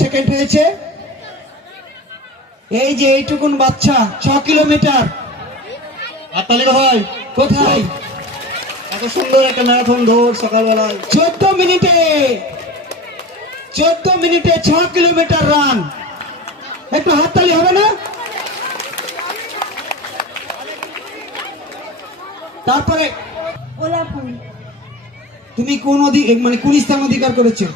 Second হয়েছে। এই যে এইটুকুন বাচ্চা 6 কিলোমিটার। হাততালি ভাই, কোথায়? এত সুন্দর একটা ম্যারাথন দৌড় সকালবেলায়। 14 মিনিটে 6 কিলোমিটার রান। একটু হাততালি হবে না? তারপরে তুমি কোন মানে কোন স্থান অধিকার করেছো?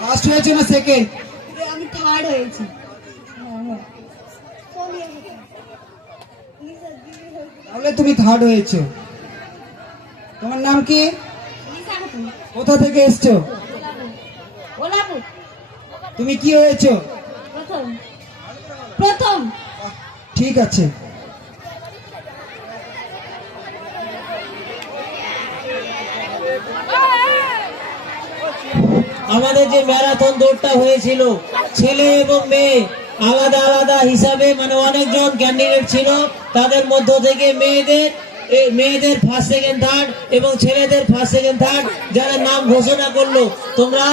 ফার্স্ট হয়েছে না সেকেন্ড? আমি থার্ড হয়েছি। তাহলে তুমি থার্ড হয়েছো। তোমার নাম কি? কোথা থেকে এসছো? তুমি কি হয়েছো? প্রথম। ঠিক আছে। আমাদের যে ম্যারাথন দৌড়টা হয়েছিল, ছেলে এবং মেয়ে আলাদা আলাদা হিসাবে, মানে অনেকজন ক্যান্ডিডেট ছিল। তাদের মধ্য থেকে মেয়েদের ফার্স্ট সেকেন্ড থার্ড এবং ছেলেদের ফার্স্ট সেকেন্ড থার্ড যারা নাম ঘোষণা করলো, তোমরা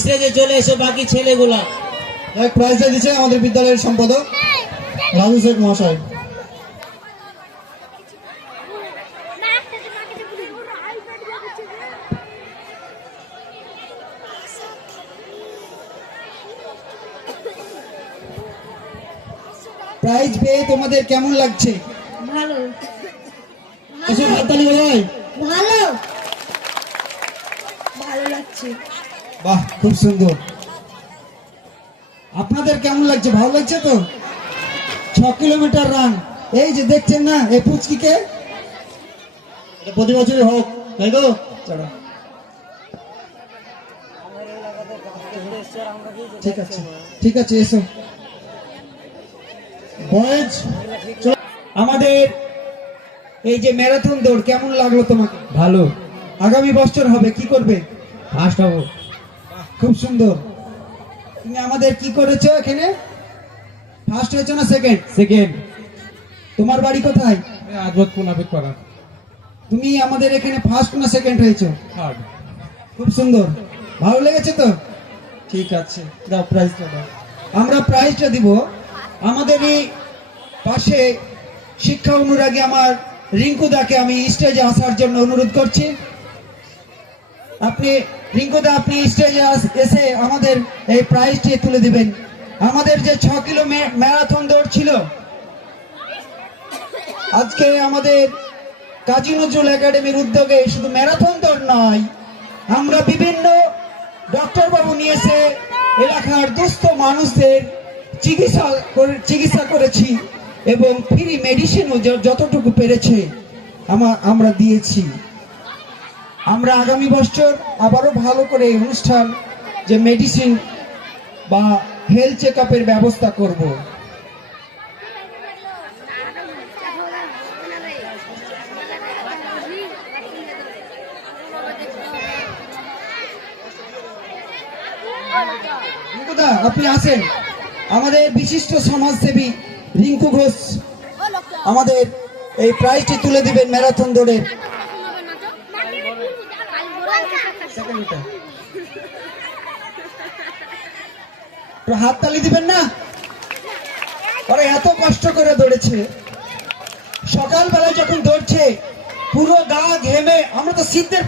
স্টেজে চলে এসো। বাকি ছেলেগুলা এক প্রাইজটা দিচ্ছে আমাদের বিদ্যালয়ের সম্পাদক রাজু শেখ মহাশয়। প্রাইজ পেয়ে তোমাদের কেমন লাগছে? ভালো। এসব হাততালি ভাই। ভালো ভালো লাগছে। বাহ, খুব সুন্দর। আপনাদের কেমন লাগছে? ভালো লাগছে তো? 6 কিলোমিটার রান। এই যে দেখছেন না, এই পুচকিকে এটা প্রতি বছরই হোক, তাই তো? চলো ঠিক আছে, ঠিক আছে, এসো। বয়েজ, আমাদের এই যে ম্যারাথন দৌড় কেমন লাগলো তোমাকে? ভালো। আগামী বছর হবে, কি করবে? ফার্স্ট হবো। খুব সুন্দর। তুমি আমাদের কি করেছো এখানে? ফার্স্ট হয়েছো না সেকেন্ড? সেকেন্ড। তোমার বাড়ি কোথায়? আজবতপুর নাবিকপাড়া। তুমি আমাদের এখানে ফার্স্ট না সেকেন্ড হয়েছো? থার্ড। খুব সুন্দর। ভালো লেগেছে তো? ঠিক আছে, দাও প্রাইজটা দাও। আমরা প্রাইজটা দিব। আমাদের এই পাশে শিক্ষা অনুরাগী আমার রিঙ্কুদাকে আমি স্টেজে আসার জন্য অনুরোধ করছি। আপনি রিঙ্কুদা, আপনি স্টেজে এসে আমাদের এই প্রাইজটি তুলে দিবেন। আমাদের যে 6 কিলো ম্যারাথন দৌড় ছিল, আজকে আমাদের কাজী নজরুল একাডেমির উদ্যোগে শুধু ম্যারাথন দৌড় নয়, আমরা বিভিন্ন ডক্টর বাবু নিয়েছে এলাকার দুস্থ মানুষদের চিকিৎসা করেছি এবং ফ্রি মেডিসিনও যতটুকু পেরেছে আমরা দিয়েছি। আমরা আগামী বছর আবারও ভালো করে এই অনুষ্ঠান, যে মেডিসিন বা হেলথ চেক আপের ব্যবস্থা করব। রিঙ্কুদা, আপনি আছেন? আমাদের বিশিষ্ট সমাজসেবী রিঙ্কু ঘোষ আমাদের এই প্রাইজটি তুলে দিবেন ম্যারাথন দৌড়ের। হাততালি দিবেন না? ওরা এত কষ্ট করে দৌড়েছে, সকালবেলায় যখন দৌড়ছে পুরো গা ঘেমে, আমরা তো শীতের